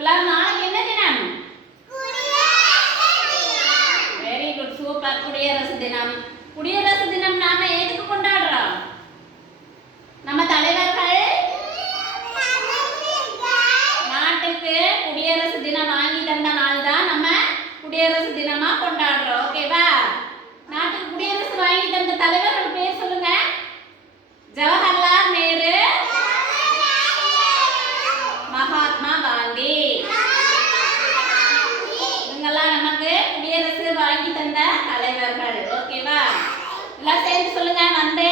எல்லாரும் நாளைக்கு என்ன தினம்? Very good, super. குடியரசு தினம். குடியரசு தினம் நாம எதுக்கு கொண்டாடுறோம்? நம்ம தலைவர்கள் நாட்டுக்கு குடியரசு தினம் வாங்கி தந்த நாள் தான் நம்ம குடியரசு தினமா கொண்டாடுறோம். ஓகேவா? நாட்டுக்கு குடியரசு வாங்கி தந்த தலைவர்கள் பேர் சொல்லுங்க. ஜவஹர்லால் நேரு, மகாத்மா காந்தி. இவங்கெல்லாம் நமக்கு குடியரசு வாங்கி தந்த தலைவர்கள். ஓகேவா? எல்லாம் சேர்ந்து சொல்லுங்க. வந்தே